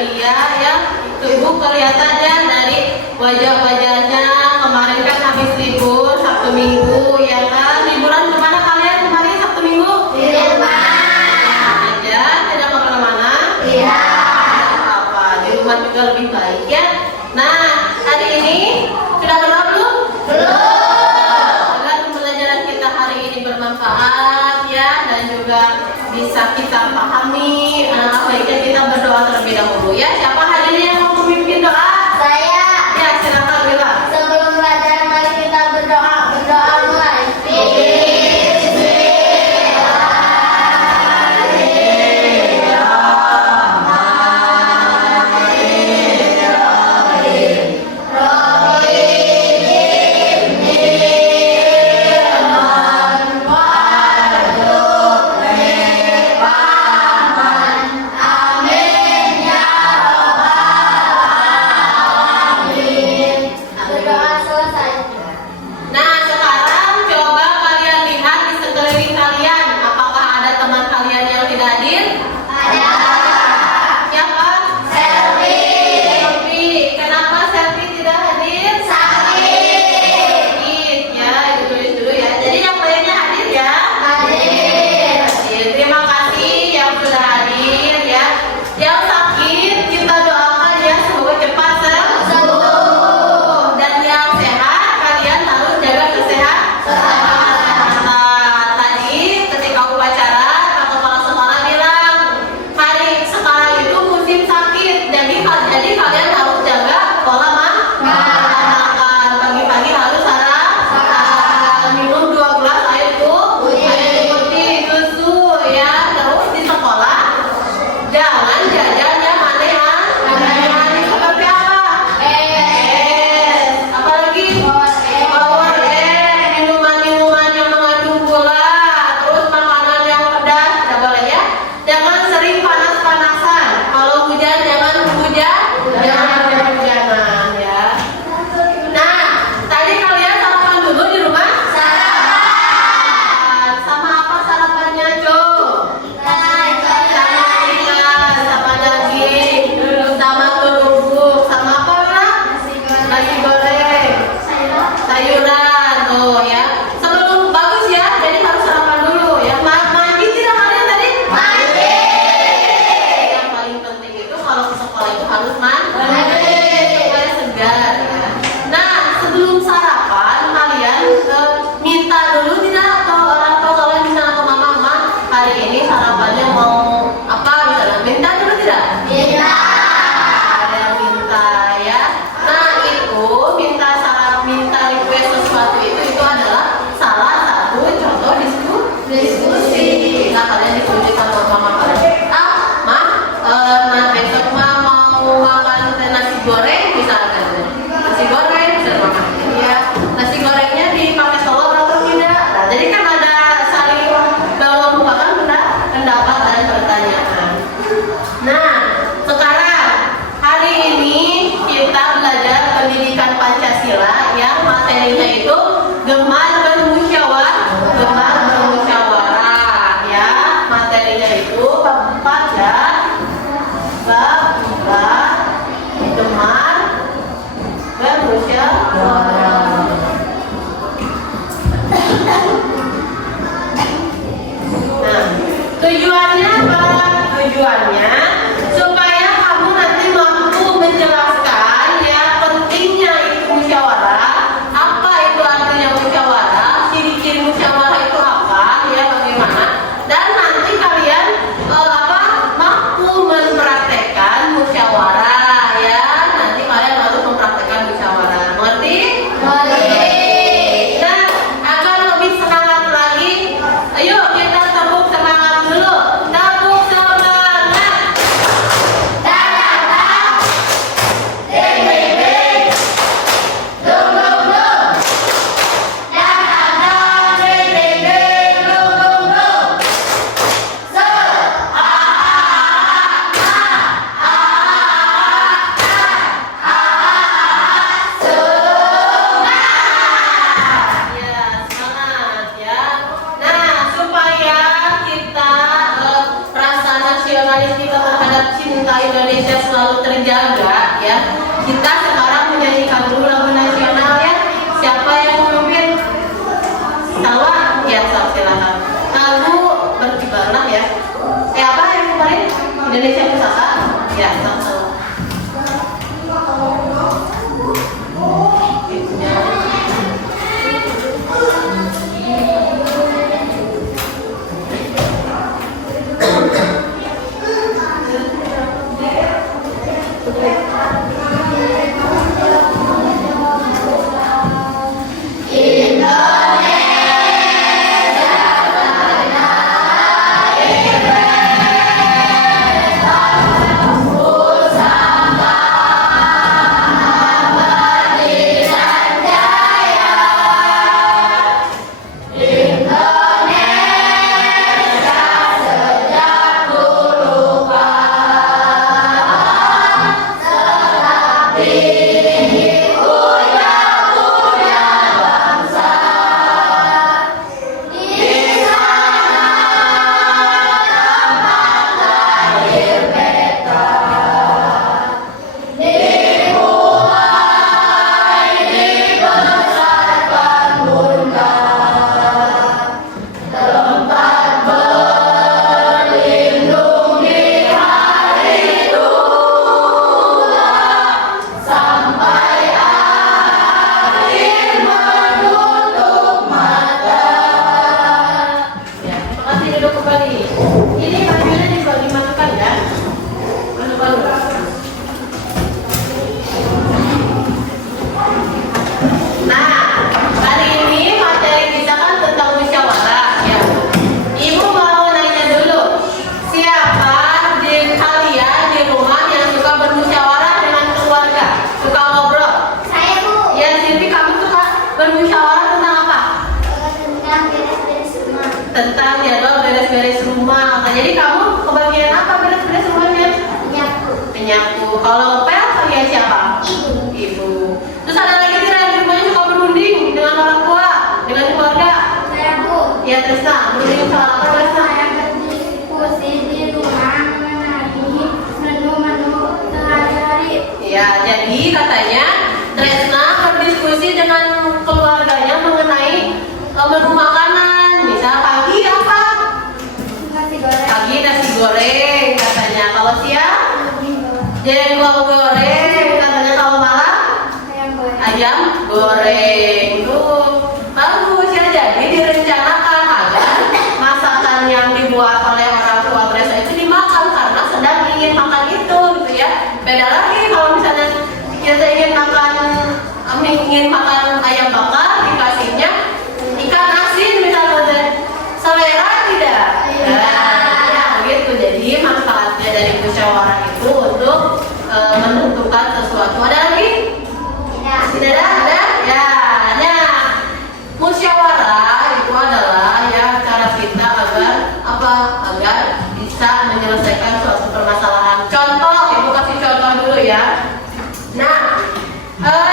ceria ya. Ibu kelihatannya dari wajah-wajahnya kemarin kan habis libur Sabtu Minggu ya kan. Liburan kemana kalian kemarin Sabtu Minggu? Di rumah. Aja, tidak kemana-mana? Iya. Apa di rumah juga lebih baik ya. Nah, hari ini sudah berdoa belum? Belum. Agar pembelajaran kita hari ini bermanfaat ya dan juga bisa kita pahami. Baiknya kita berdoa terlebih dahulu ya. Siapa hari ini yang mau memimpin doa? Saya. Ya, silakan bilang. Sebelum belajar mari kita berdoa. Berdoa mulai. Berdoa selesai. Nah, sekarang coba kalian lihat di sekeliling kalian. Apakah ada teman kalian yang tidak hadir? Ada. Siapa? Selvi. Selvi. Kenapa Selvi tidak hadir? Sakit. Ya, ibu tulis dulu ya. Jadi yang lainnya hadir ya. Hadir. Hadir. Terima kasih yang sudah hadir ya. Yang sakit kita doakan ya semoga cepat sembuh. Dan yang sehat kalian harus jaga kesehatan. Tadi ketika upacara Pak Kepala Sekolah bilang hari sekarang itu musim sakit, jadi kalian harus jaga pola makan. Pagi-pagi harus sarapan, minum 2 gelas air putih, susu ya. Terus di sekolah jangan jajan yang aneh-aneh seperti apa? Apalagi power minuman-minuman yang mengandung gula, terus makanan yang pedas tidak boleh ya. Jangan sering panas-panasan. Kalau hujan jangan hujan-hujanan ya. Nah, tadi kalian sarapan dulu di rumah? Sarapan. Sama apa sarapannya, Jo? Sama ikan, sama daging, sama kerupuk, sama apa ya? Nasi goreng, sayuran, tuh ya. Sebelum bagus ya, jadi harus sarapan dulu ya. Mandi tidak kalian tadi? Mandi. Yang paling penting itu kalau ke sekolah itu harus mandi supaya segar ya. Nah, sebelum sarapan kalian minta dulu tidak atau orang tua kalian bisa atau mama hari ini sarapannya mau apa misalnya? Minta dulu tidak? Ada yang minta ya. Nah itu minta request sesuatu itu adalah salah satu contoh diskusi. Nah kalian diskusi sama mama kalian. Nah besok mau makan nasi goreng misalkan. Nasi goreng bisa makan ya. Nasi gorengnya dipakai telur atau tidak? Nah, jadi kan ada saling membukakan pendapat dan pertanyaan. Nah, sekarang hari ini kita belajar pendidikan Pancasila yang materinya itu gemar bermusyawarah ya. Materinya itu bab 4 ya. Bab 4 gemar bermusyawarah. Nah, tujuannya apa? Tujuannya supaya kamu nanti mampu menjelaskan ya pentingnya itu musyawarah, apa itu artinya musyawarah, ciri-ciri musyawarah itu apa, ya bagaimana, dan nanti kalian mampu mempraktekkan musyawarah ya. Nanti kalian harus mempraktekkan musyawarah. Mengerti? Nah, agar lebih semangat lagi, ayo kita tepuk semangat dulu. Tepuk semangat. Ya, semangat ya. Nah, supaya kita rasa nasionalis kita terhadap terhadap cinta Indonesia selalu terjaga ya, kita sekarang menyanyikan dulu lagu nasional ya. Siapa yang memimpin? Salwa? Ya, silakan. Lagu berkibarlah ya. Apa yang kemarin? Indonesia Pusaka? Ya, sama-sama. Tentang jadwal beres-beres rumah. Nah, jadi kamu kebagian apa beres-beres rumahnya? Penyapu. Kalau ngepel bagian siapa? Ibu. Terus ada lagi tidak yang di rumahnya suka berunding dengan orang tua, dengan keluarga? Saya Bu. Ya, Tresna. Berunding soal apa, Tresna? Saya berdiskusi di rumah mengenai menu-menu sehari-hari. Ya, jadi katanya Tresna berdiskusi dengan keluarganya mengenai menu makanan. Misal pagi apa? Nasi goreng. Pagi nasi goreng katanya. Kalau siang jengkol goreng katanya. Kalau malam Ayam goreng. ayam goreng. Tuh bagus ya. Jadi direncanakan agar masakan yang dibuat oleh orang tua Tresna itu dimakan karena sedang ingin makan itu gitu ya. Beda lagi kalau misalnya kita ingin makan ayam bakar dikasihnya ikan asin misalnya, selera tidak? Ya, gitu. Jadi manfaatnya dari musyawarah itu untuk menentukan sesuatu. Ada lagi? Tidak ada? Ya, nah, musyawarah itu adalah ya cara kita agar bisa menyelesaikan suatu permasalahan. Contoh, ibu kasih contoh dulu ya. Nah,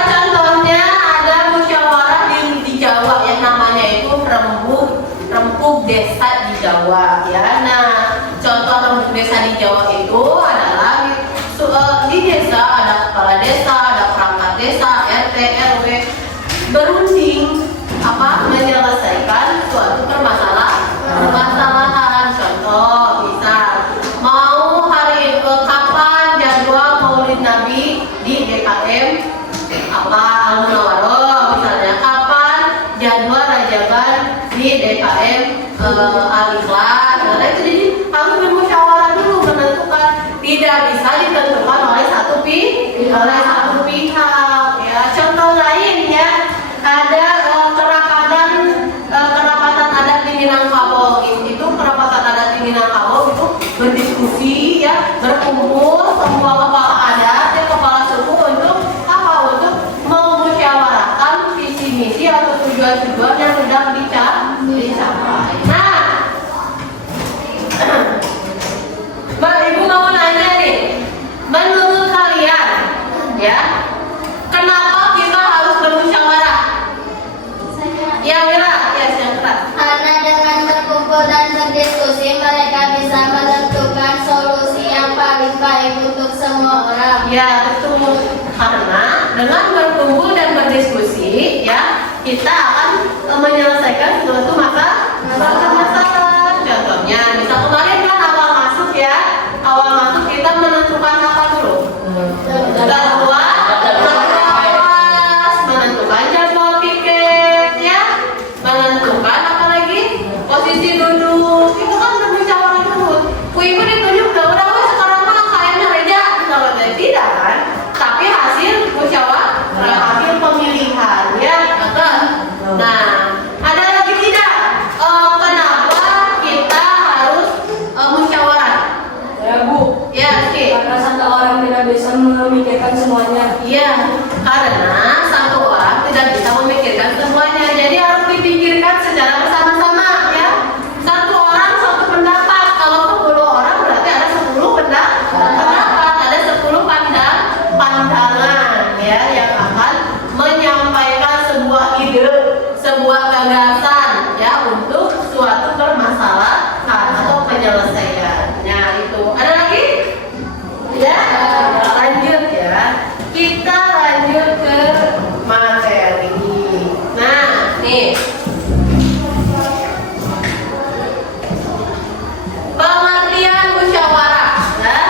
contohnya ada musyawarah di Jawa yang namanya itu rempuk desa di Jawa ya. Nah, contoh rempuk desa di Jawa itu adalah di desa ada kepala desa, ada perangkat desa, RT, RW berunding menyelesaikan suatu permasalahan. Contoh, misal mau kapan jadwal Maulid Nabi di DKM Al-Munawwaroh, misalnya kapan jadwal Rajaban di DKM Al-Ikhlas. Nah, itu jadi harus bermusyawarah dulu menentukan, tidak bisa ditentukan oleh satu pihak ya. Contoh lain ya, ada kerapatan adat di Minangkabau. Itu kerapatan adat di Minangkabau itu berdiskusi ya, berkumpul semua kepala adat dan kepala suku untuk apa? Untuk memusyawarahkan visi misi atau tujuan-tujuan yang sedang dicapai. Nah, Mbak Ibu mau nanya nih, menurut kalian ya, kenapa kita harus bermusyawarah? Ya Wira, ya siapa? Karena dengan berkumpul dan berdiskusi mereka bisa menentukan solusi yang paling Ya, betul. Karena dengan berkumpul dan berdiskusi, ya, kita akan menyelesaikan suatu masalah. Contohnya, misal kemarin kan awal masuk ya, awal masuk kita menentukan apa dulu? Menentukan jadwal piket, ya, menentukan apa lagi? Posisi duduk. Itu kan bermusyawarah dulu. Ibu ditunjuk udah sekarang mah kayaknya Reja, tidak kan? Tapi hasil musyawarah, hasil pemilihan, ya, betul. Nah, ada lagi tidak? Kenapa kita harus musyawarah? Ya Bu, Ya, oke. karena satu orang tidak bisa memikirkan semuanya. Iya, karena satu orang tidak bisa memikirkan semuanya, jadi harus dipikirkan secara bersama-sama, ya. Satu orang satu pendapat. Kalau 10 orang berarti ada 10 pendapat, ada 10 pandangan, ya, yang akan menyampaikan sebuah ide, sebuah gagasan, ya, untuk suatu permasalahan atau penyelesaian. Nah, itu. Ada lagi? Ya, lanjut ya. Kita lanjut ke materi. Nah, nih. Pengertian musyawarah. Ya.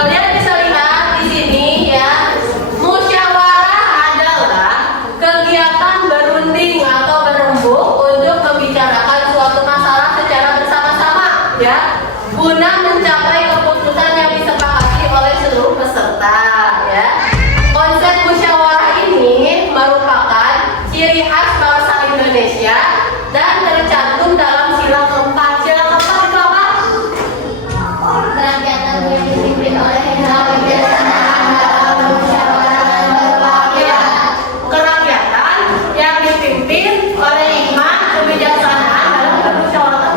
Kalian bisa lihat di sini ya. Musyawarah adalah kegiatan berunding atau berembuk untuk membicarakan suatu masalah secara bersama-sama, ya, guna mencapai keputusan yang disepakati oleh seluruh peserta, ya. Konsep musyawarah ini merupakan ciri khas bangsa Indonesia dan tercantum dalam sila keempat. Sila keempat itu apa? Kerakyatan yang dipimpin oleh hikmah kebijaksanaan dalam musyawarah dan berkeadilan. Kerakyatan yang dipimpin oleh hikmah kebijaksanaan dalam bermusyawarah.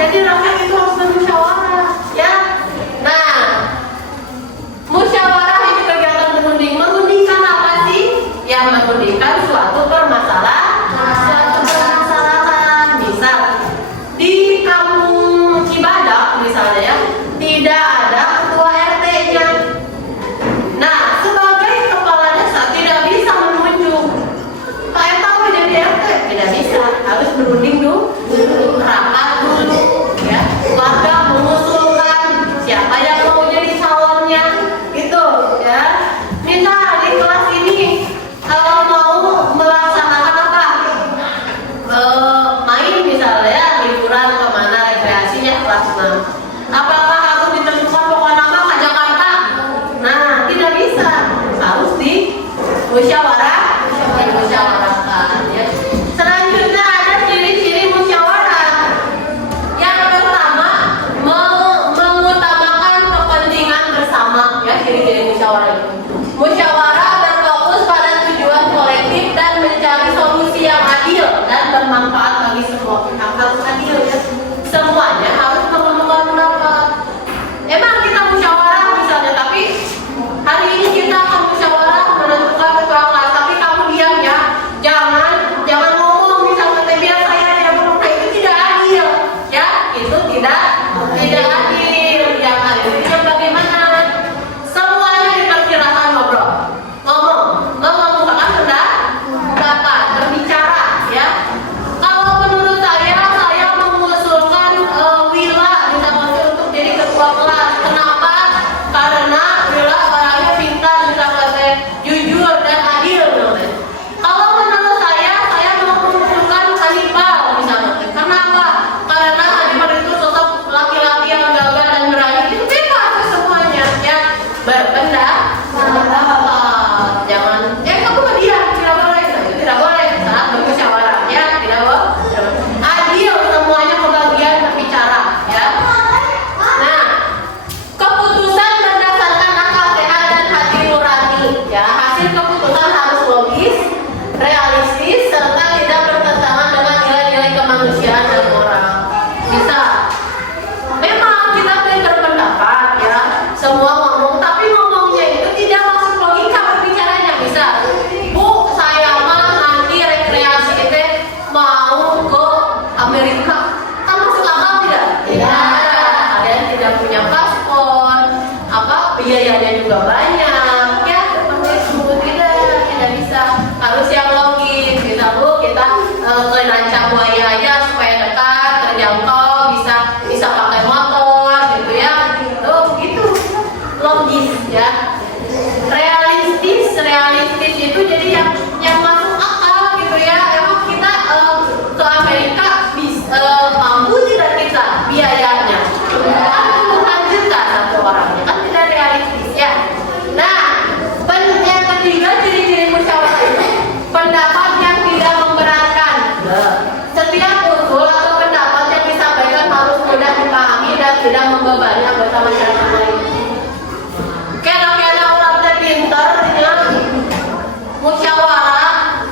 Jadi rakyat itu harus bermusyawarah, ya. Nah, musyawarah itu kegiatan berunding. Merundingkan apa sih? Yang merundingkan suatu permasalahan. Misal di kampung Cibadak misalnya, ya, tidak ada ketua RT-nya. Nah, sebagai kepala desa tidak bisa menunjuk Pak RT jadi RT, tidak bisa, harus berunding dulu, rapat dulu, ya, warga mengusulkan siapa yang mau jadi calonnya, gitu, ya. Misal di kelas ini kalau mau melaksanakan apa, main misalnya, ya, liburan kemana rekreasinya kelas 6, apakah harus ditentukan pokok nama ke Jakarta? Nah, tidak bisa, harus dimusyawarahkan, ya. Selanjutnya ada ciri-ciri musyawarah. Yang pertama, mengutamakan kepentingan bersama, ya, ciri-ciri musyawarah itu. Musyawarah berfokus pada tujuan kolektif dan mencari solusi yang adil dan bermanfaat bagi semua pihak. Harus adil, ya. Semuanya harus mengemukakan pendapat. Emang kita musyawarah misalnya, tapi hari ini kita akan musyawarah menentukan ketua kelas, tapi kamu diam, ya. Jangan ngomong misalnya, biar saya yang ngomong. Nah, itu tidak adil, ya. Itu tidak adil. Yang adil itu bagaimana? Semuanya diperkirakan ngobrol, mengemukakan pendapat, berbicara, ya. Kalau menurut saya mengusulkan Wila misalnya untuk jadi ketua kelas. Kenapa? Karena Wila orangnya pintar, misalnya jujur dan adil, misalnya. Kalau menurut saya mengusulkan Hannibal misalnya. Kenapa? Karena Hannibal itu sosok laki-laki yang gagah dan berani. Itu bebas semuanya, ya. Berpendapat. Jangan, kamu diam, tidak boleh, tidak boleh saat bermusyawarah, ya, tidak boleh. Adil, semuanya kebagian berbicara, ya. Nah, keputusan berdasarkan akal sehat dan hati nurani, ya. Hasil keputusan harus logis, realistis, serta tidak bertentangan dengan nilai-nilai kemanusiaan dan moral. Bisa. Memang kita berpendapat, ya, semua ngomong, tapi ngomongnya itu tidak masuk logika berbicaranya. Bisa, Bu, saya mah nanti rekreasi itu mau ke Amerika. Kan masuk akal tidak? Tidak. Ada yang tidak punya paspor, biayanya juga banyak. membebani anggota masyarakat lain. Kena orang teh pinter, ya. Musyawarah,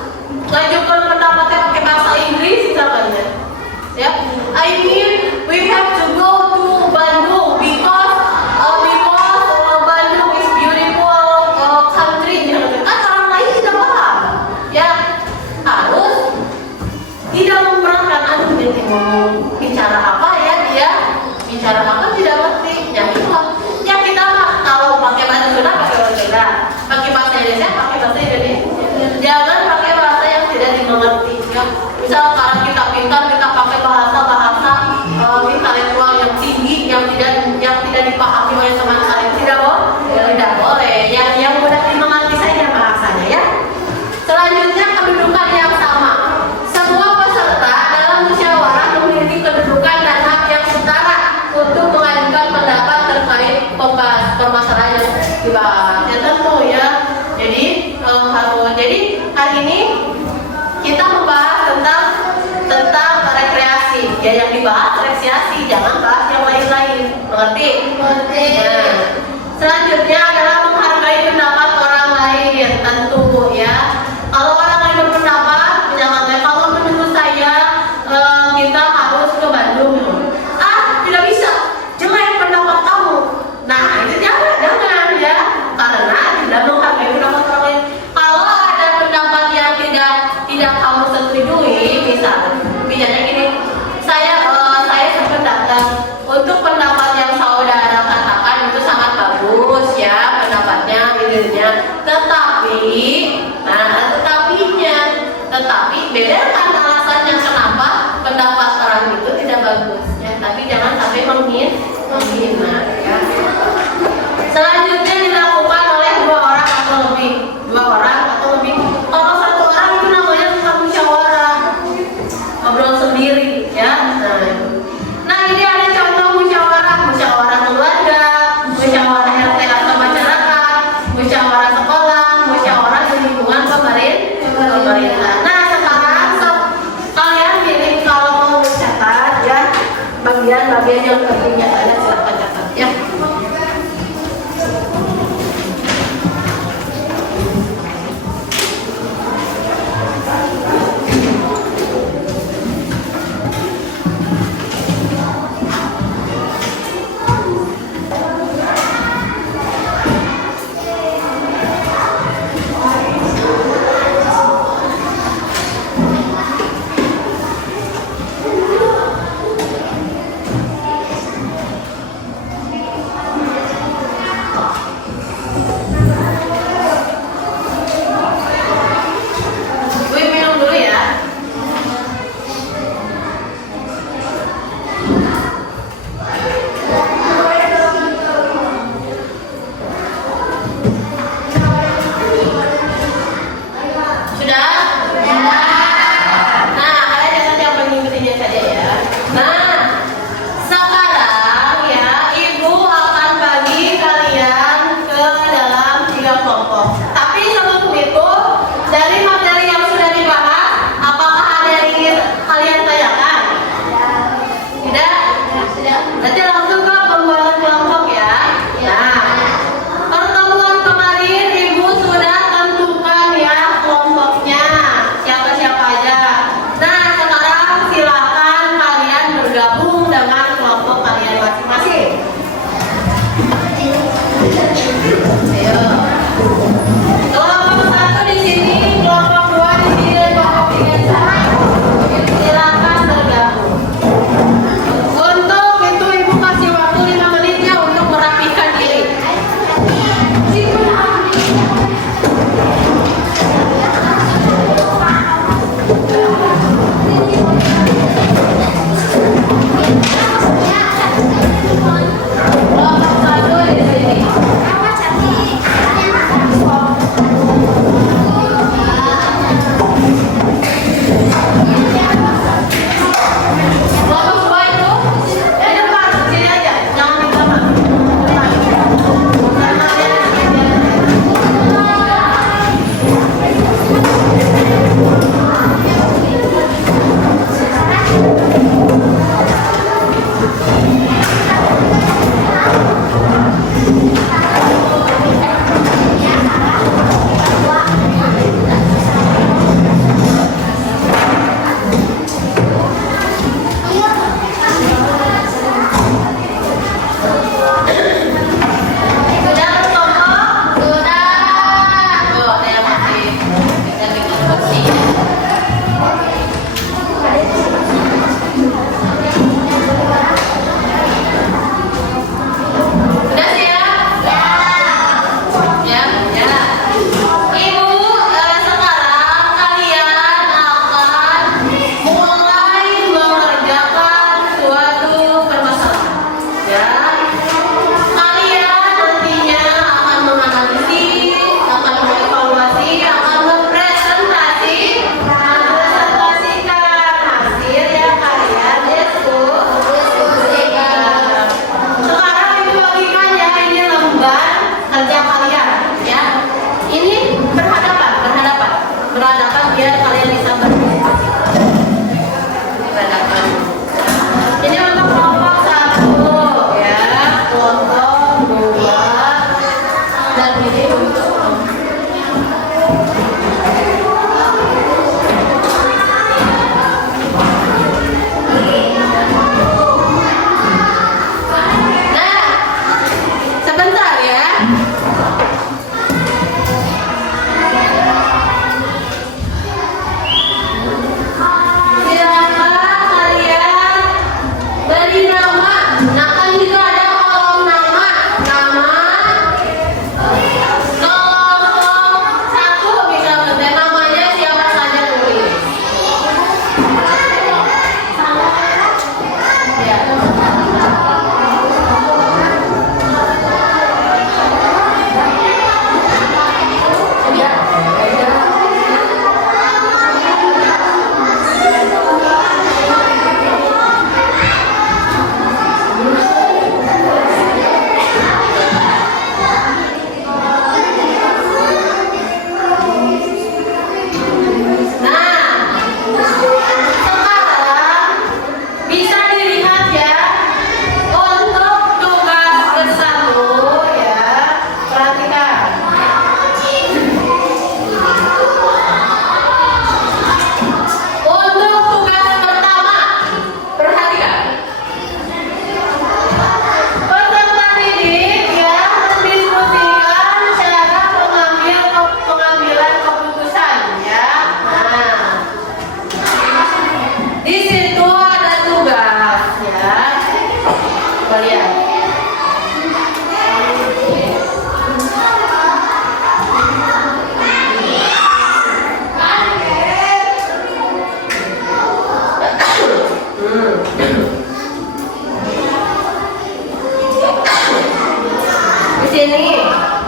ngajukan pendapatnya pakai bahasa Inggris, misalnya. Ya, I mean we have to go to Bandung because Bandung is beautiful country. Kan orang lain tidak paham. Ya, harus tidak memberatkan aduh nanti ngomong bicara apa ya dia bicara apa tidak ngerti. Ya itulah. Ya kita mah kalau pakai bahasa Sunda pakai bahasa Sunda, pakai bahasa Indonesia pakai bahasa Indonesia. Jangan pakai bahasa yang tidak dimengerti. Ya, misal kalau kita pintar kita pakai bahasa intelektual yang tinggi yang tidak dipahami oleh teman-teman tidak boleh. Yang mudah dimengerti saja bahasanya ya. Selanjutnya kedudukan yang sama. Semua peserta dalam musyawarah memiliki kedudukan dan hak yang setara untuk mengajukan pendapat terkait permasalahan yang dibahas. Ya tentu ya. Jadi hari ini kita membahas tentang rekreasi. Ya yang dibahas rekreasi, jangan bahas yang lain-lain. Mengerti? Mengerti. Nah, selanjutnya adalah menghargai pendapat orang lain, tentu ya. Kalau orang lain berpendapat, misalnya kalau menurut saya kita harus ke Bandung. Tidak bisa. Jelek pendapat kamu. Nah, itu jangan ya. Karena tidak menghargai pendapat orang lain. Kalau ada pendapat yang tidak kamu setujui, misalnya gini, saya sependapat untuk pendapat yang saudara katakan itu sini.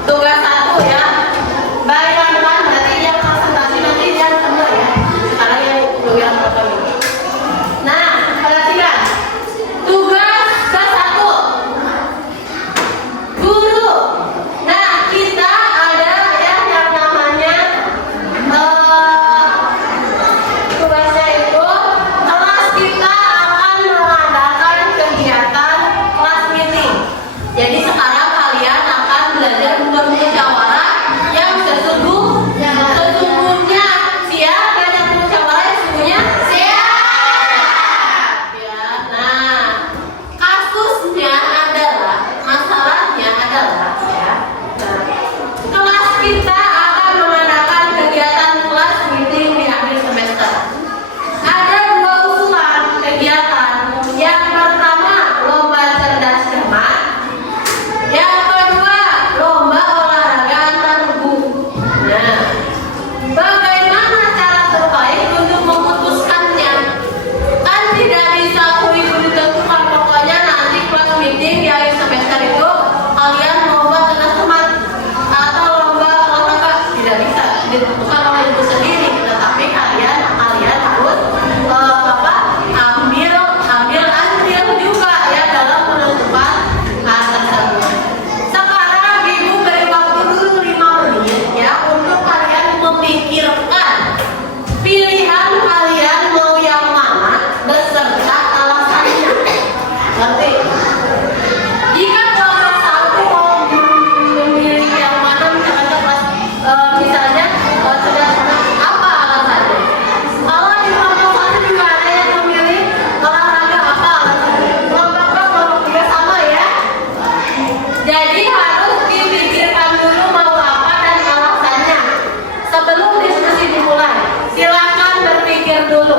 Tugas 1 ya. Bayangkan nanti yang presentasi nanti yang semua ya. Sekarang yang pertama. Nah, perhatikan. Tugas ke-1. Guru. Nah, kita ada ya yang namanya tugasnya itu kelas kita akan mengadakan kegiatan kelas meeting. Jadi sekarang kalian akan belajar bermusyawarah yang sesungguhnya. Siap belajar bermusyawarah yang sesungguhnya? Siap. Ya. Nah, kasusnya adalah masalahnya adalah ya. Nah, kelas kita akan mengadakan kegiatan kelas meeting di akhir semester. Ada 2 usulan kegiatan. Yang pertama, lomba cerdas cermat. Yang kedua, lomba olahraga antar buku. Nah, bagaimana cara terbaik untuk memutuskannya? Kan tidak bisa kurikulum ditentukan, pokoknya nanti kelas meeting di akhir semester itu kalian lomba cerdas cermat atau lomba olahraga, tidak bisa ditentukan oleh ibu sendiri, tetapi kalian harus ambil juga ya dalam menentukan hal tersebut. Sekarang ibu beri waktu dulu 5 menit ya untuk kalian memikirkan pilihan kalian mau yang mana beserta alasannya. Ngerti? Jika kelompok 1 mau memilih yang mana misalnya cerdas cermat, apa alasannya? Kalau di kelompok 1 juga ada yang memilih olahraga, apa alasannya? Kelompok 2, kelompok 3 sama ya. Jadi harus dipikirkan dulu mau apa dan alasannya sebelum diskusi dimulai. Silakan berpikir dulu.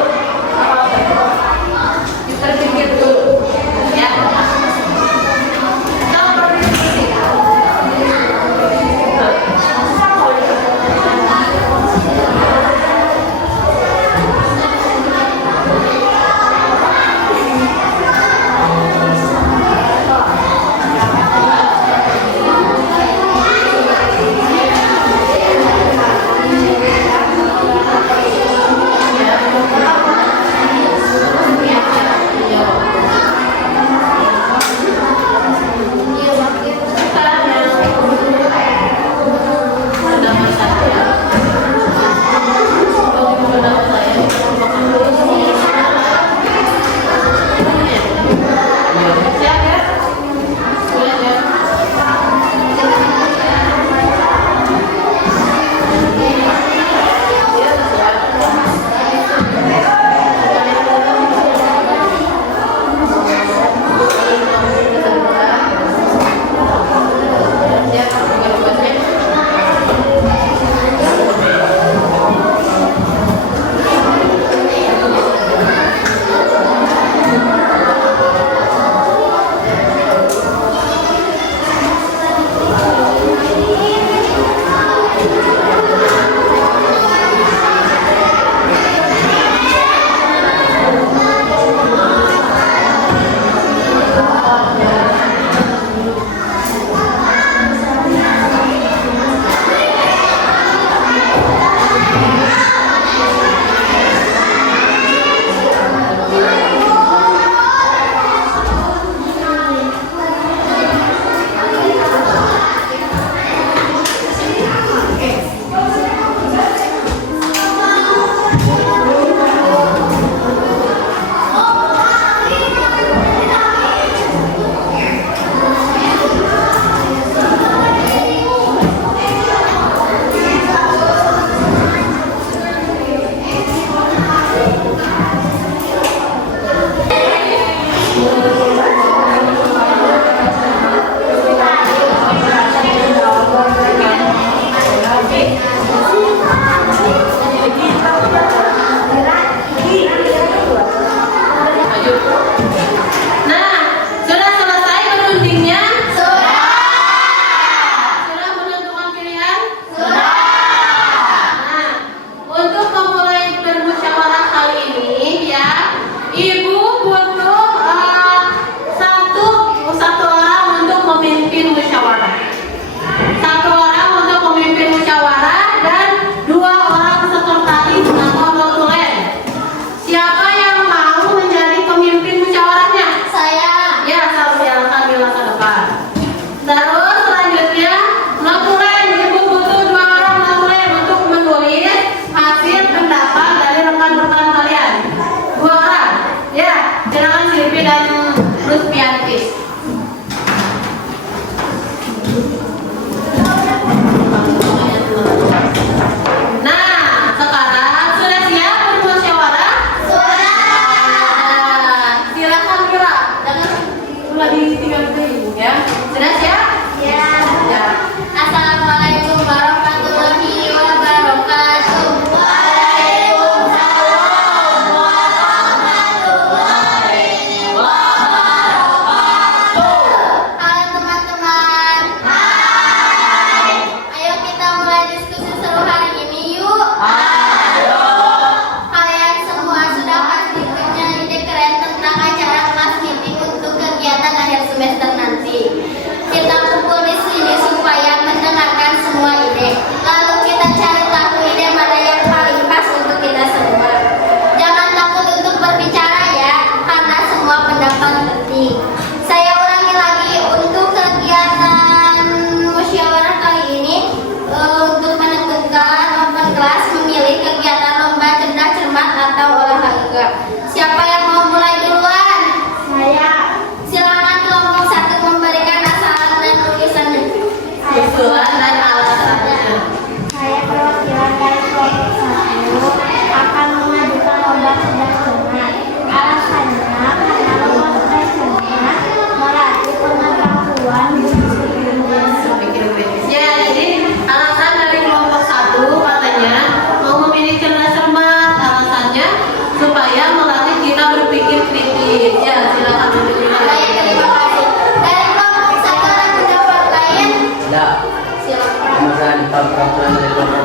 Berpikir dulu ya. Kita berdiskusi.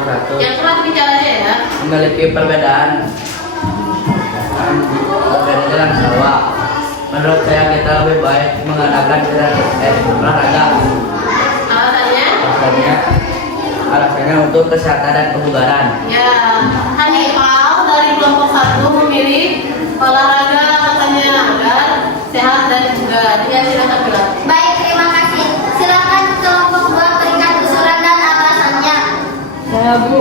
satu Yang keras bicara aja ya. memiliki perbedaan dalam sawah. Menurut saya kita lebih baik mengadakan olahraga. Alasannya? Alasannya untuk kesehatan dan kebugaran. Ya, Hanifal dari kelompok 1 memilih olahraga katanya agar sehat dan bugar. Ya, silakan bilang. Baik, terima kasih. Silakan kelompok 2 berikan usulan dan alasannya. Saya Bu.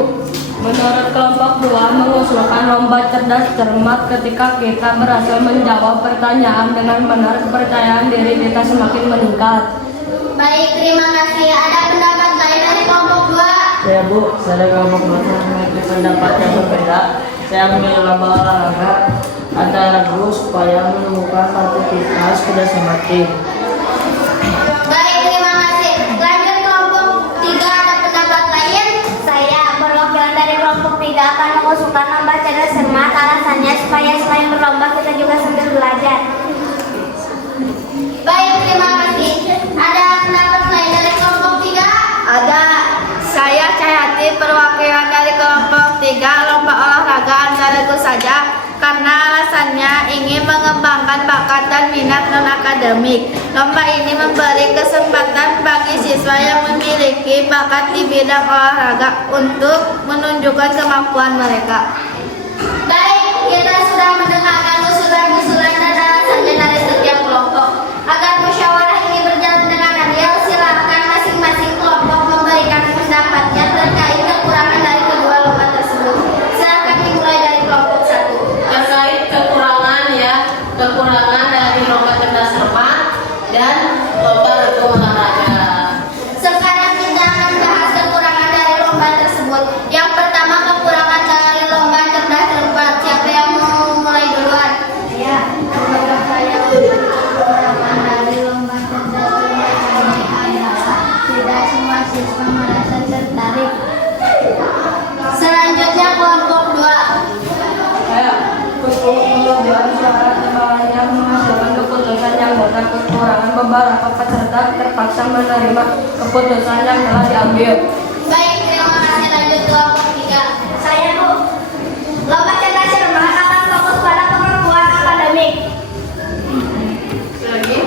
Menurut kelompok 2 mengusulkan lomba cerdas cermat ketika kita berhasil menjawab pertanyaan dengan benar, kepercayaan diri kita semakin meningkat. Baik, terima kasih. Ada pendapat lain dari kelompok 2? Ya Bu, saya dari kelompok 2 memiliki pendapat yang berbeda. Saya memilih lomba olahraga antara guru supaya menemukan aktivitas kerjasama tim. Baik, terima kasih. Lanjut kelompok 3, ada pendapat lain? Saya perwakilan dari kelompok 3 akan mengusulkan lomba cerdas cermat. Alasannya supaya selain berlomba kita juga sambil belajar. Baik, terima kasih. Ada pendapat lain dari kelompok 3? Ada. Saya Cahyati, perwakilan dari kelompok 3, lomba olahraga antaraku saja karena alasannya ingin mengembangkan bakat dan minat non-akademik. Lomba ini memberi kesempatan bagi siswa yang memiliki bakat di bidang olahraga untuk menunjukkan kemampuan mereka. Baik, kita sudah mendengarkan usulan-usulan dan alasannya dari setiap kelompok. Agar musyawarah ini berjalan dengan adil, silakan masing-masing kelompok memberikan pendapatnya terkait kekurangan dari kedua lomba tersebut. Silakan dimulai dari kelompok 1. Terkait kekurangan ya, kekurangan dari lomba cerdas cermat dan lomba regu olahraga. Sekarang kita akan bahas kekurangan dari lomba tersebut. Yang pertama, kekurangan dari lomba cerdas cermat. Siapa yang mau mulai duluan? Ya, menurut saya kekurangan dari lomba cerdas cermat ini adalah tidak semua siswa merasa tertarik. Selanjutnya kelompok 2. Saya kemudian suara terbanyak menghasilkan keputusan yang benar. Kekurangan beberapa peserta terpaksa menerima keputusan yang telah diambil. Baik, terima kasih. Lanjut kelompok 3. Saya Bu. Lomba cerdas cermat akan fokus pada kemampuan akademik. Lagi.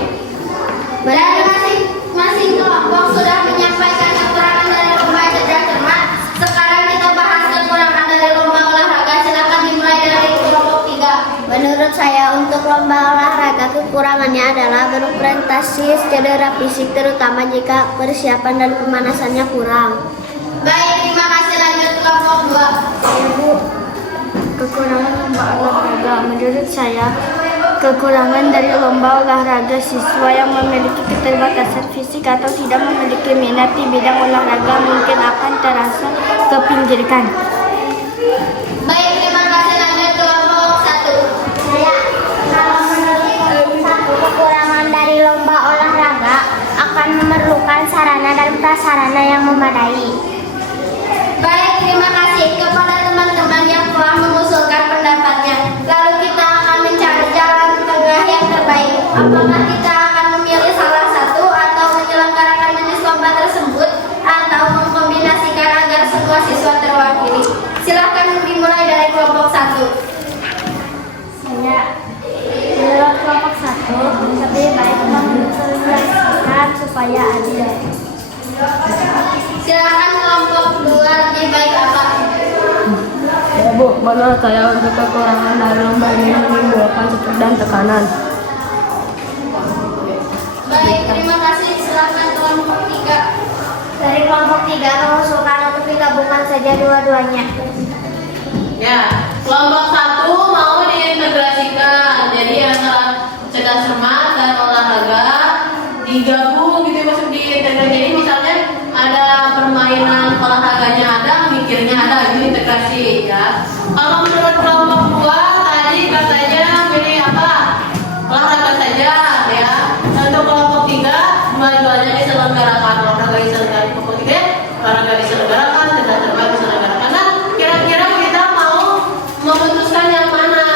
Dan masing-masing kelompok sudah menyampaikan kekurangan dari lomba cerdas cermat. Sekarang kita bahas kekurangan dari lomba olahraga. Silakan dimulai dari kelompok 3. Menurut saya untuk lomba olahraga kekurangannya adalah berprestasi cedera fisik terutama jika persiapan dan pemanasannya kurang. Baik, terima kasih. Lanjut kelompok 2. Ibu, kekurangan lomba olahraga menurut saya kekurangan dari lomba olahraga siswa yang memiliki keterbatasan fisik atau tidak memiliki minat di bidang olahraga mungkin akan terasa kepinggirkan. Baik, terima kasih. Lanjut kelompok 1. Saya, kalau menurut kelompok 1, kekurangan dari lomba olahraga akan memerlukan sarana dan prasarana yang memadai. Baik, terima kasih kepada teman-teman yang telah mengusulkan pendapatnya. Lalu kita akan mencari jalan tengah yang terbaik. Apakah kita akan memilih salah satu atau menyelenggarakan jenis lomba tersebut atau mengkombinasikan agar semua siswa terwakili? Silakan dimulai dari kelompok 1. Saya, menurut kelompok 1, lebih baik menyesuaikan supaya adil. Silakan kelompok 2, lebih baik apa? Ya Bu, menurut saya untuk kekurangan dari lomba ini menimbulkan stres dan tekanan. Baik, terima kasih. Silakan kelompok 3. Dari kelompok 3 mengusulkan untuk digabungkan saja dua-duanya. Ya, kelompok 1 mau diintegrasikan. Jadi antara cerdas cermat dan olahraga digabung gitu, maksud diintegrasi. Jadi misalnya ada permainan olahraganya ada, mikirnya ada, itu integrasi ya. Kalau menurut kelompok 2 tadi katanya pilih apa? Olahraga saja ya. Untuk kelompok 3 dua-duanya diselenggarakan. Olahraga diselenggarakan, kelompok 3 olahraga diselenggarakan, cerdas cermat diselenggarakan. Nah, kira-kira kita mau memutuskan yang mana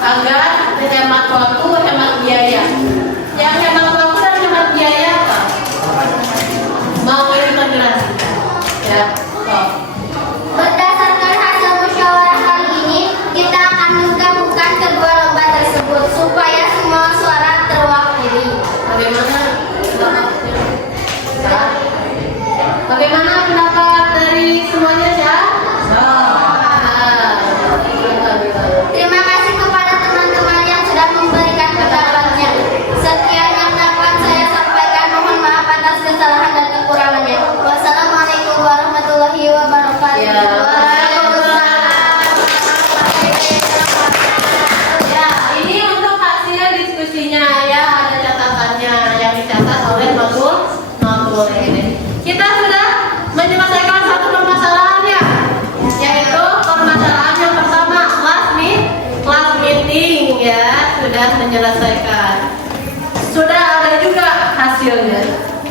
agar hemat waktu, hemat biaya. Yang hemat waktu dan hemat biaya apa? Mau integrasikan ya. boleh deh. Kita sudah menyelesaikan satu permasalahan ya, yaitu permasalahan yang pertama class meeting ya, sudah menyelesaikan. Sudah ada juga hasilnya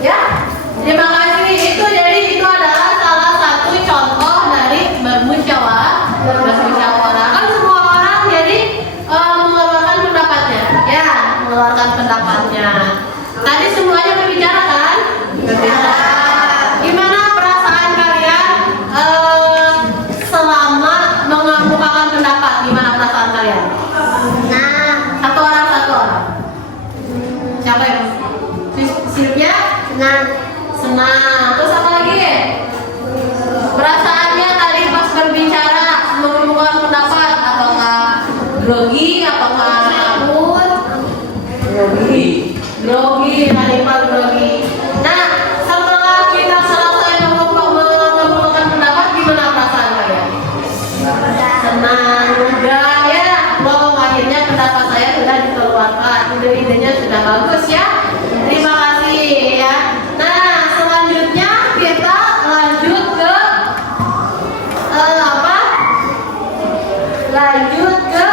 ya. Terima kasih. Itu adalah salah satu contoh dari bermusyawarah. Kan semua orang jadi mengeluarkan pendapatnya ya, mengeluarkan pendapatnya. Tadi semuanya berbicara kan? Berbicara. Gimana perasaan kalian selama mengemukakan pendapat? Gimana perasaan kalian? Nah, Satu orang. Siapa yang? Silvia? Senang. Terus apa lagi? Perasaannya tadi pas berbicara mengemukakan pendapat, apakah grogi, apakah takut? Grogi, Hanifah grogi. Nah, setelah kita selesai mengemukakan pendapat, gimana perasaan kalian? Senang juga ya. Loh, akhirnya pendapat saya sudah dikeluarkan, ide-idenya sudah bagus ya. Terima kasih ya. Nah, selanjutnya kita lanjut ke Lanjut ke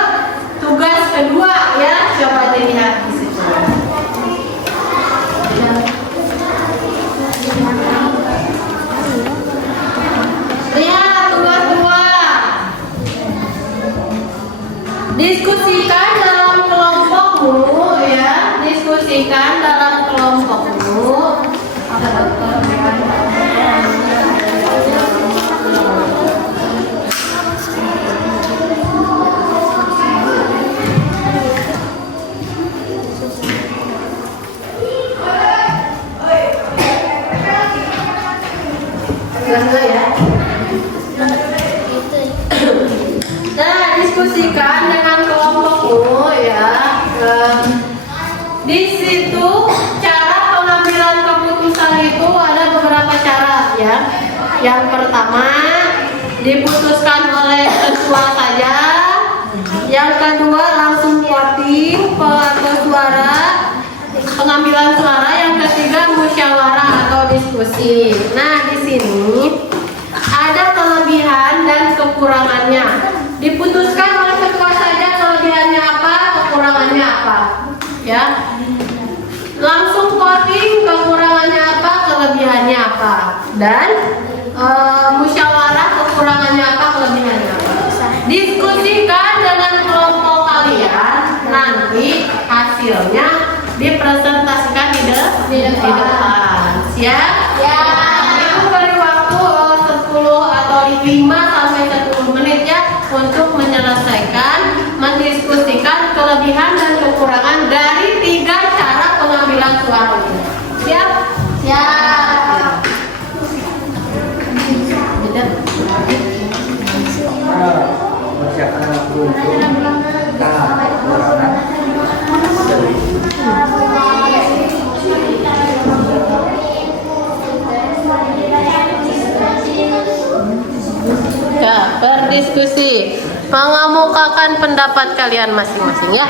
tugas kedua ya. Coba dilihat di situ. Lihat tugas kedua. Diskusikan dalam kelompokmu ya. Diskusikan dalam kelompokmu. Ya. Nah, diskusikan dengan kelompokmu ya. Di situ cara pengambilan keputusan itu ada beberapa cara ya. Yang pertama diputuskan oleh ketua saja. Yang kedua langsung voting atau suara, pengambilan suara. Yang ketiga musyawarah atau diskusi. Nah, di sini ada kelebihan dan kekurangannya. Diputuskan oleh ketua saja, kelebihannya apa, kekurangannya apa, ya. Langsung voting, kekurangannya apa, kelebihannya apa, dan musyawarah, kekurangannya apa, kelebihannya apa. Diskusikan dengan kelompok kalian, nanti hasilnya dipresentasikan di depan. Siap? ya. Itu beri waktu 10 atau 5 sampai 10 menit ya untuk menyelesaikan, mendiskusikan kelebihan dan kekurangan dari 3 cara pengambilan suara ini. Siap? Siap. Persiapkan waktu untuk tahap kekurangan. Ya, berdiskusi, mengemukakan pendapat kalian masing-masing ya.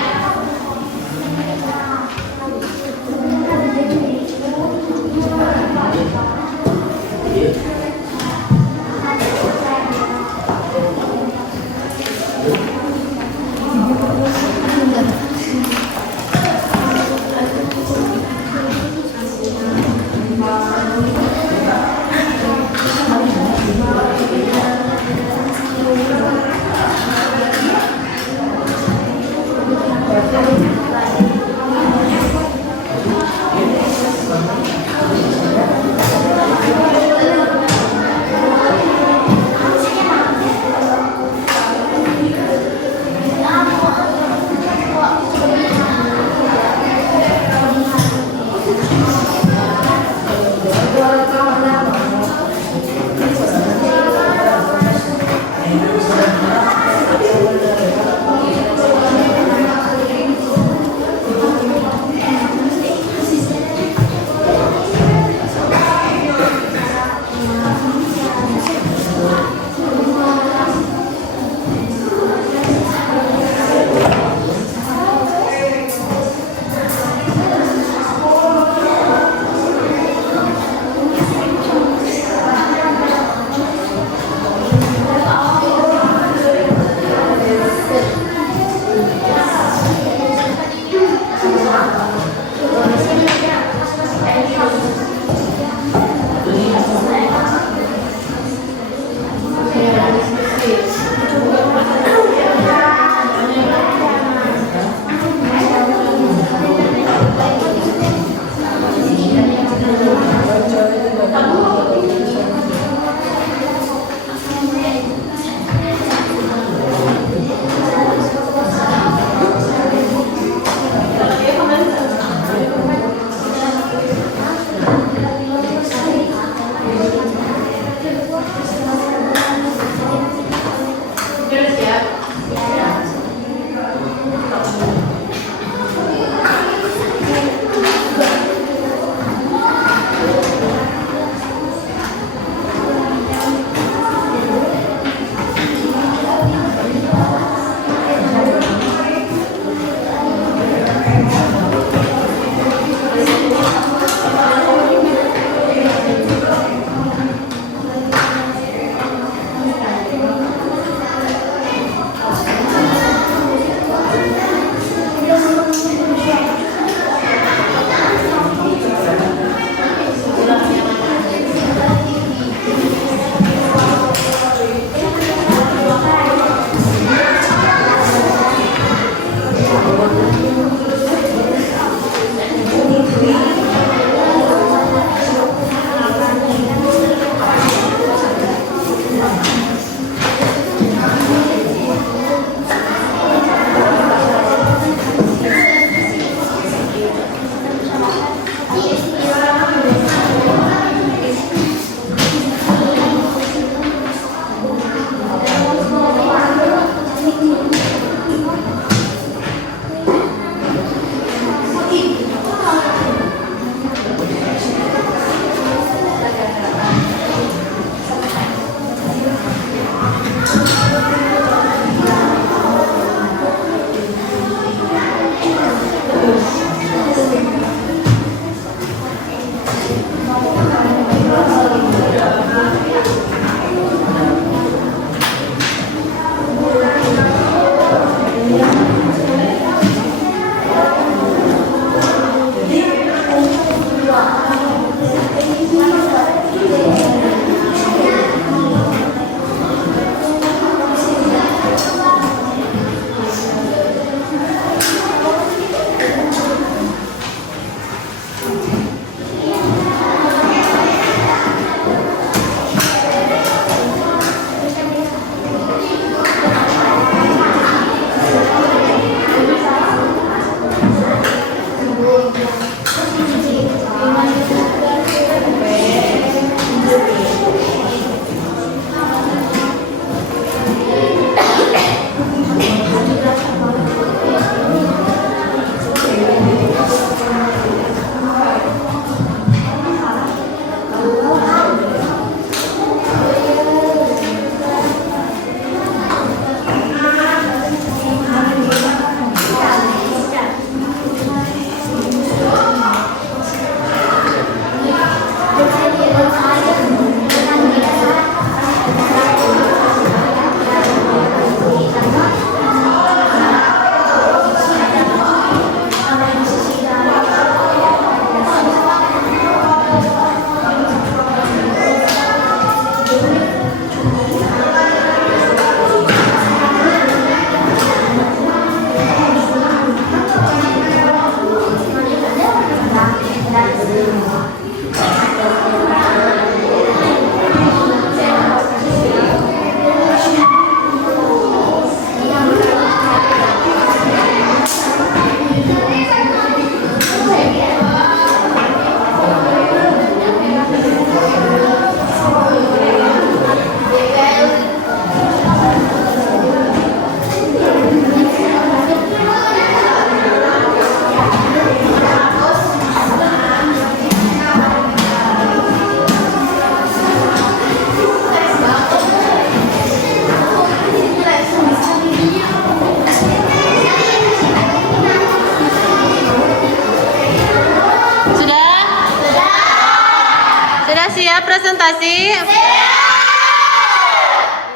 Sudah siap presentasi?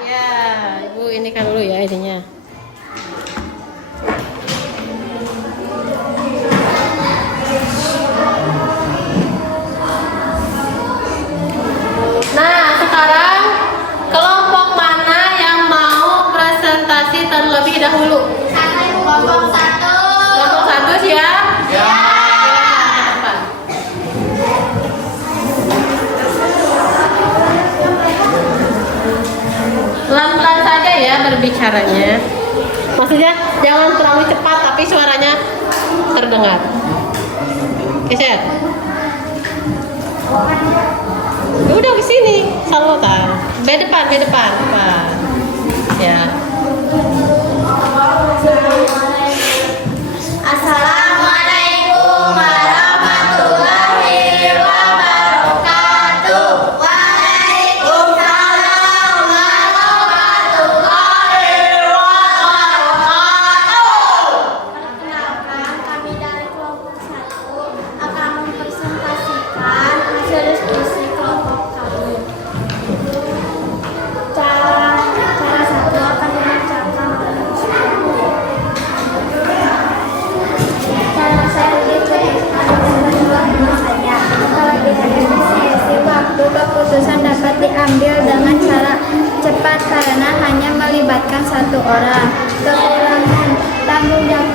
Ya, Ibu ini kan dulu ya ininya. Nah, sekarang kelompok mana yang mau presentasi terlebih dahulu? Kelompok 1. Kelompok 1 siap? Pelan-pelan saja ya berbicaranya. Maksudnya jangan terlalu cepat tapi suaranya terdengar. Geser. Udah ke sini, salutan. Be depan. Ya. Assalamualaikum warahmatullahi wabarakatuh. Waalaikumsalam warahmatullahi wabarakatuh. Perkenalkan, kami dari kelompok 1 akan mempresentasikan hasil diskusi kelompok kami. Cara satu akan dibacakan oleh cara saya waktu keputusan dapat diambil dengan cara cepat karena hanya melibatkan satu orang. Kekurangan tanggung jawab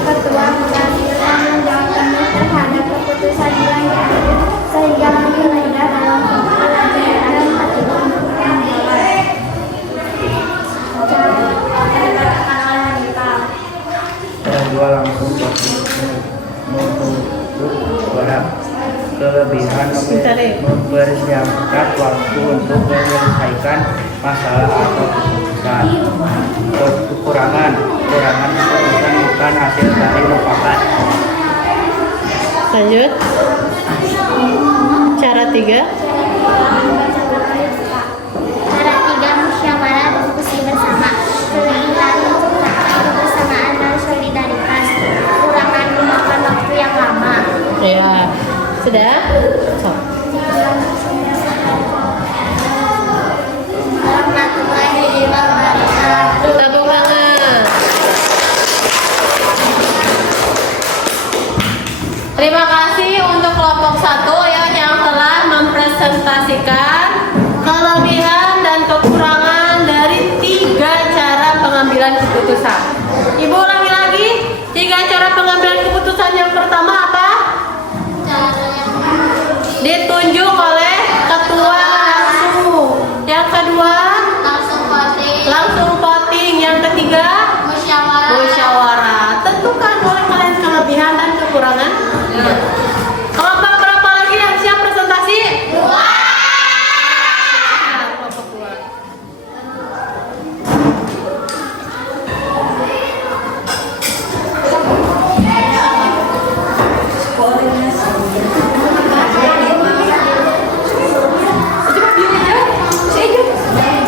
ketua mengambil tanggung jawab penuh terhadap keputusan yang diambil sehingga lebih mudah dalam pembelajaran dan pertimbangan. Yang dua langsung orang kelebihan mempersiapkan waktu untuk menyelesaikan masalah atau keputusan. Kekurangan keputusan bukan hasil dari mufakat. Lanjut. Cara 3. Cara 3, musyawarah diskusi bersama. Kelebihan menciptakan kebersamaan dan solidaritas. Kekurangan memakan waktu yang lama. Ya. Sudah? So. Warahmatullahi wabarakatuh. Tepuk tangan. Terima kasih untuk kelompok 1 ya yang telah mempresentasikan kelebihan dan kekurangan dari 3 cara pengambilan keputusan. Ibu ulangi lagi, 3 cara pengambilan keputusan. Yang pertama apa? Ditunjuk oleh ketua langsung. Yang kedua, langsung voting. Yang ketiga, musyawarah. Tentukan oleh kalian kelebihan dan kekurangan. Kelompok berapa lagi yang siap presentasi? Kelompok 2. Coba biar aja. Saya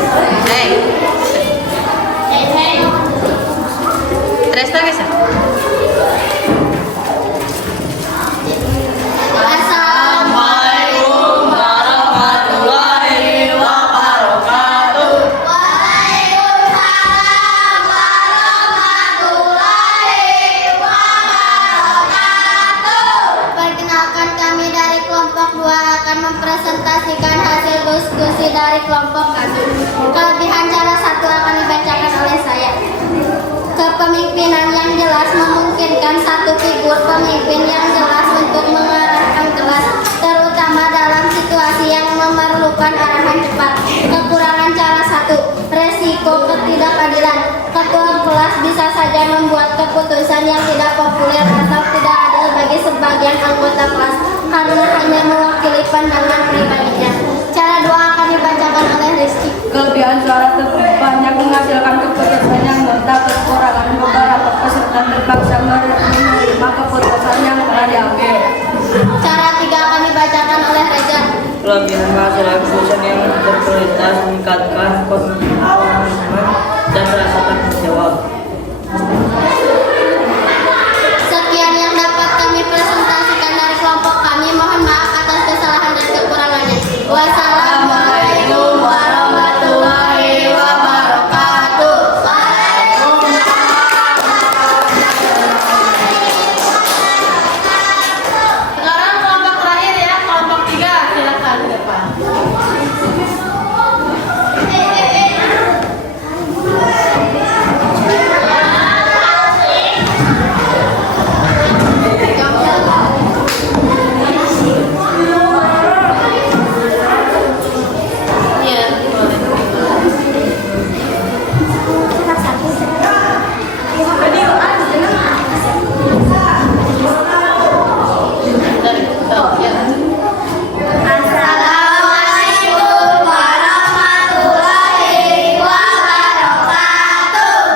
kelompok 2 akan mempresentasikan hasil diskusi dari kelompok kami. Kelebihan cara 1 akan dibacakan oleh saya. Kepemimpinan yang jelas memungkinkan satu figur pemimpin yang jelas untuk mengarahkan kelas, terutama dalam situasi yang memerlukan arahan cepat. Kekurangan cara 1, resiko ketidakadilan. Ketua kelas bisa saja membuat keputusan yang tidak populer atau tidak adil bagi sebagian anggota kelas karena hanya mewakili pandangan pribadinya. Cara 2 akan dibacakan oleh Rizky. Kelebihan cara banyak menghasilkan keputusan yang nyata. Kekurangan beberapa peserta terpaksa menerima keputusan yang telah diambil. Cara 3 akan dibacakan oleh Reza. Kelebihan menghasilkan keputusan yang berkualitas, meningkatkan komitmen dan rasa tanggung jawab. Sekian yang dapat kami presentasikan dari kelompok kami. Mohon maaf atas kesalahan dan kekurangannya. Wassalamualaikum warahmatullahi wabarakatuh. Sekarang kelompok terakhir ya, kelompok 3. Silakan ke depan. Iya, boleh. Oh, ya. Assalamualaikum warahmatullahi wabarakatuh.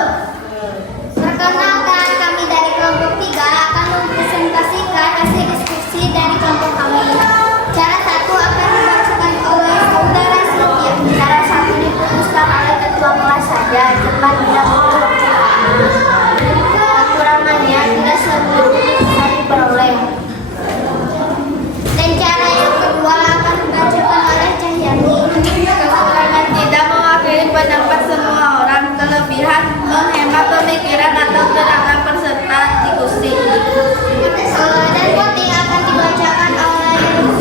Perkenalkan, kami dari kelompok 3 akan mempresentasikan hasil diskusi dari kelompok kami. Cara 1 akan dibacakan oleh saudara Sylvia. Cara 1 diputuskan oleh ketua kelas saja, cepat tidak butuh. Kekurangannya tidak semua bisa diperoleh. Dan cara yang kedua akan dibacakan oleh Cahyani. Kekurangan tidak mewakili pendapat semua orang. Kelebihan menghemat pemikiran atau tenaga peserta diskusi. Dan voting akan dibacakan oleh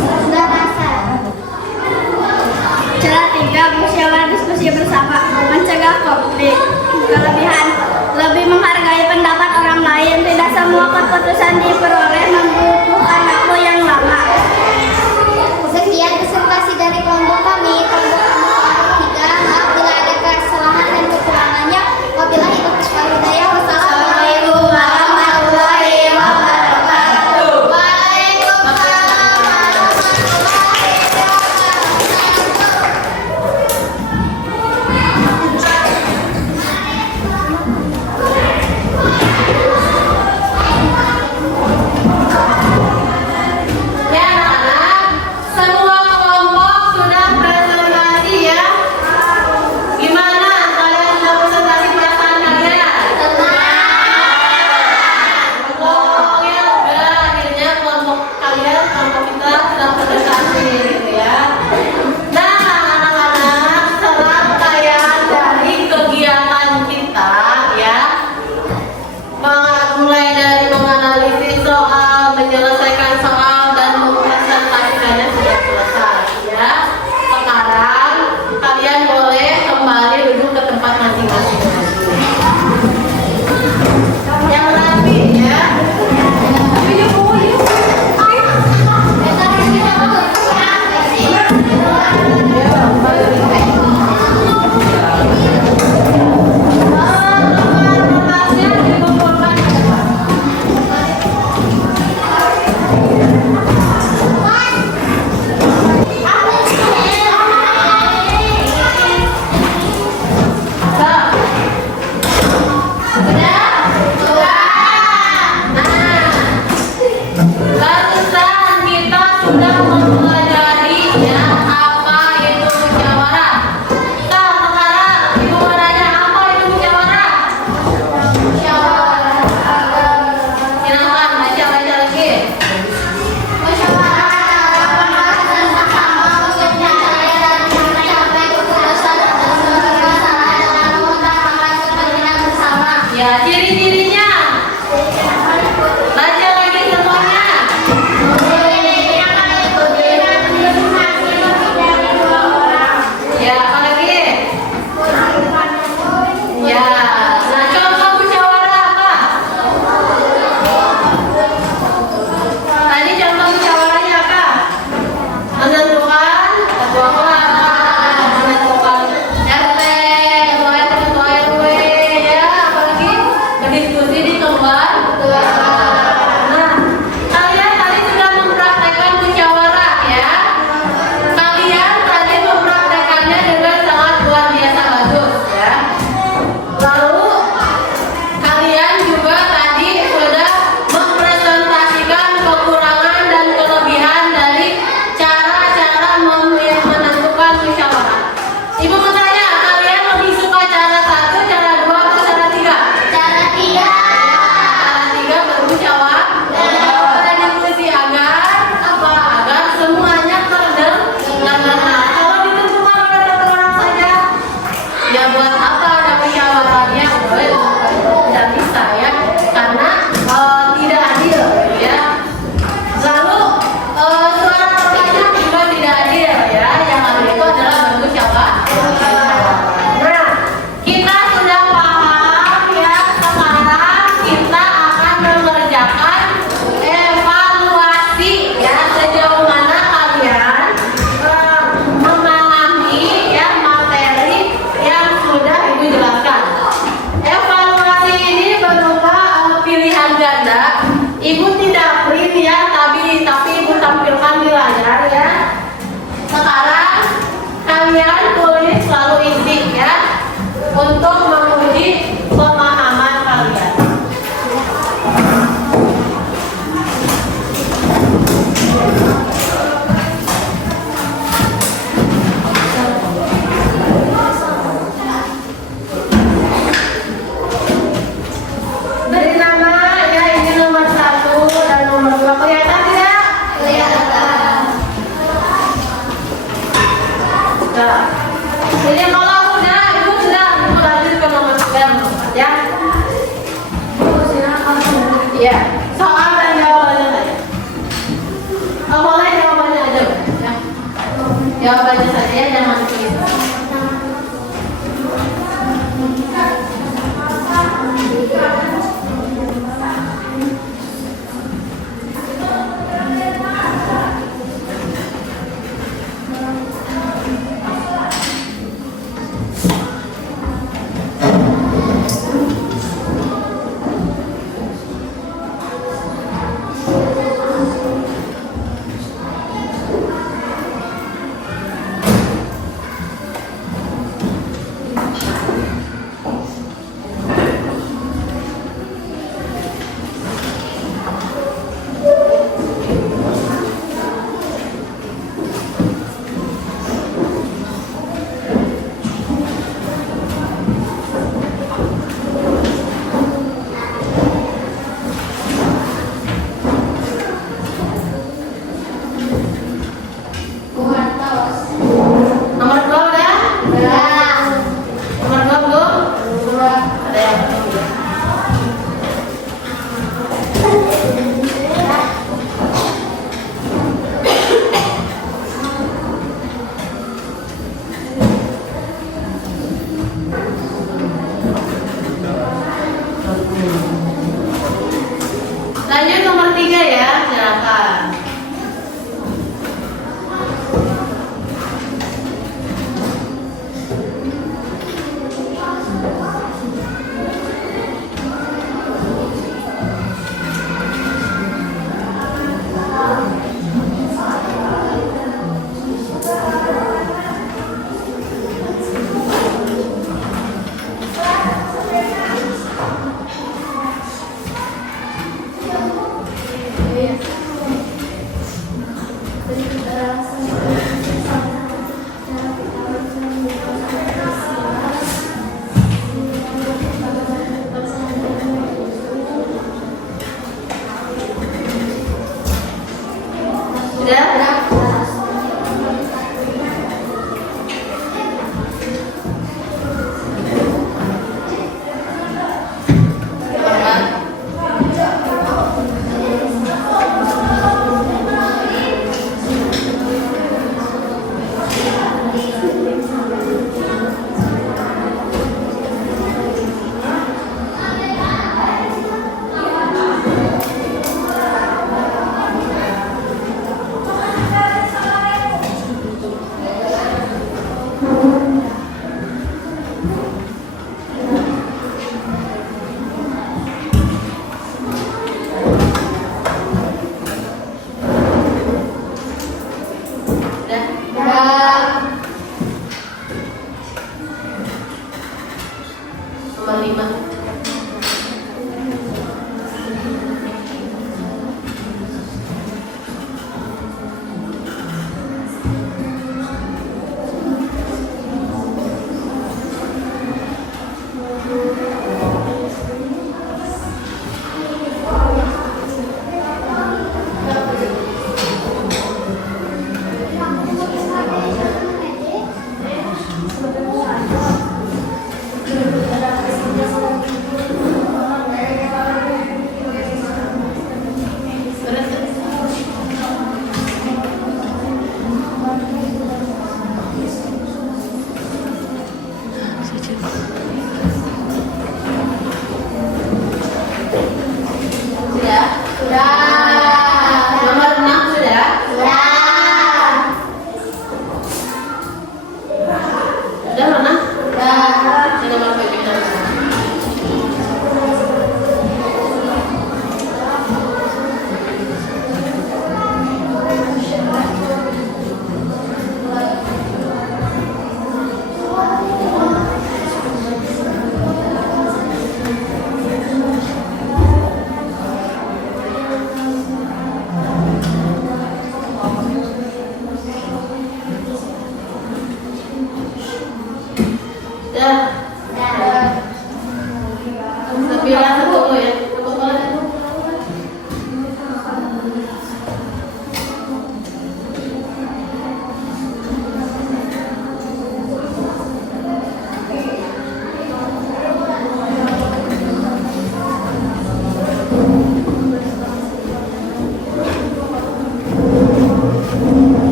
saudara Sarah. Cara 3, musyawarah diskusi bersama, mencegah konflik. Kelebihan, lebih menghargai pendapat orang lain. Tidak semua keputusan diperoleh membutuhkan waktu yang lama. Sekian presentasi dari kelompok kami. Kelompok kami 3. Maaf bila ada kesalahan dan kekurangannya. Wabillahi taufiq wal hidayah. Wassalamualaikum warahmatullahi wabarakatuh. Waalaikumsalam warahmatullahi wabarakatuh. Jawab aja saja ya, jangan tulis. Nomor 2 udah? Nomor 2 belum? Ada yang belum ya? Lanjut nomor 3 ya, silakan. Sudah?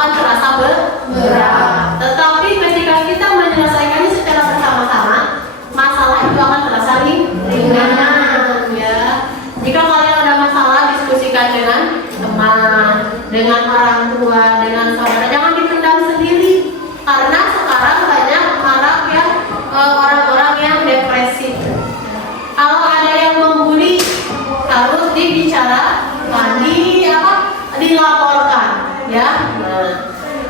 akan terasa berat. Tetapi ketika kita menyelesaikannya secara bersama-sama, masalah itu akan terasa ringan, ya. Jika kalian ada masalah, diskusikan dengan teman, dengan orang tua, dengan saudara. Jangan dipendam sendiri, karena sekarang banyak marak ya orang-orang yang depresi. Kalau ada yang membuli, harus dibicarakan, dilaporkan, ya. Nah,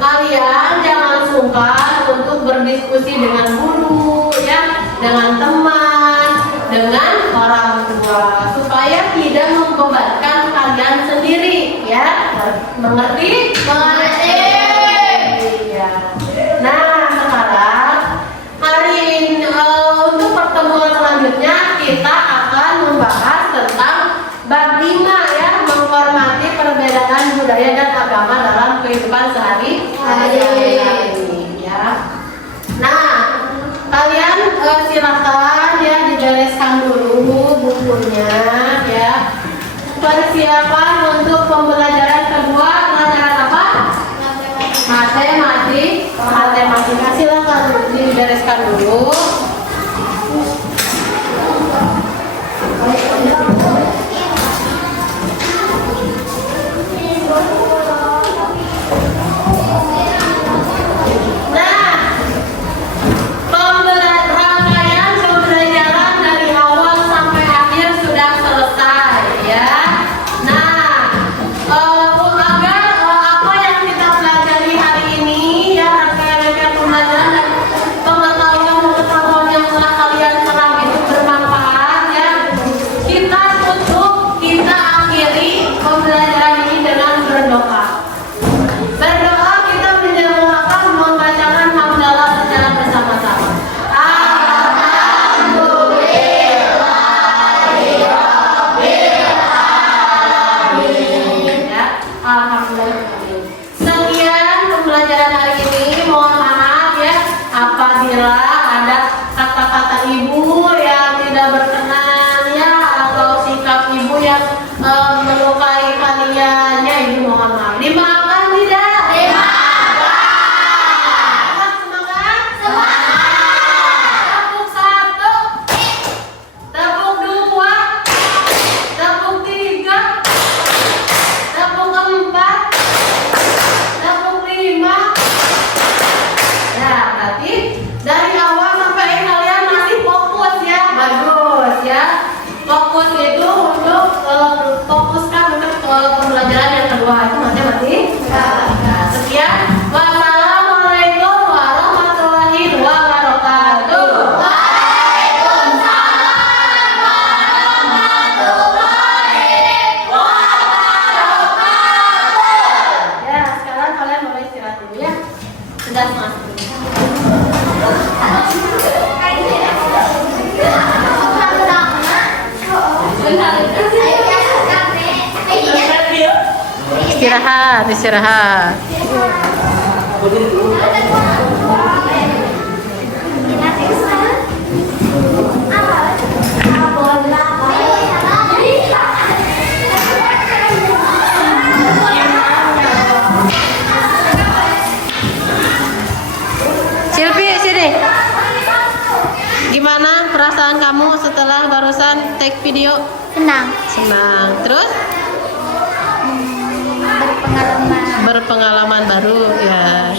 kalian jangan sungkan untuk berdiskusi dengan guru, ya, dengan teman, dengan orang tua, supaya tidak membebankan kalian sendiri, ya. Mengerti? Mengerti. Ya. Nah, sekarang hari ini untuk pertemuan selanjutnya kita akan membahas tentang bab 5, ya, menghormati perbedaan budaya dan agama dalam kehidupan sehari-hari, ya. Nah, kalian silakan ya dibereskan dulu bukunya, ya. Persiapan untuk pembelajaran kedua, pelajaran apa? Matematika. Silakan dibereskan dulu. Rangkaian pembelajaran dari awal sampai akhir sudah selesai, ya. Nah, agar apa yang kita pelajari hari ini, ya, rangkaian pembelajaran dan pengetahuan yang telah kalian serap itu bermanfaat, ya. Kita akhiri pembelajaran ini dengan berdoa. Berdoa kita menjelaskan membacakan hamdalah secara bersama-sama. Alhamdulillah. Sekian pembelajaran hari ini. Mohon maaf, ya, apabila ada kata-kata ibu yang tidak berkenan, ya, atau sikap ibu yang melukai kalian, ya, ibu mohon maaf. Dimaafkan tidak? Dimaafkan. Semangat? Tepuk 1, tepuk 2, tepuk 3, tepuk 4, tepuk 5. Ya, berarti dari awal sampai akhir kalian masih fokus, ya. Bagus, ya. Fokus itu untuk fokuskan untuk pembelajaran yang kedua itu matematika. Nah, sekian. Wassalamualaikum warahmatullahi wabarakatuh. Ya, sekarang kalian boleh istirahat dulu, ya. Sudah masuk. Istirahat. Silvi, sini. Gimana perasaan kamu setelah barusan take video? Senang. Terus? Berpengalaman. Berpengalaman baru, ya.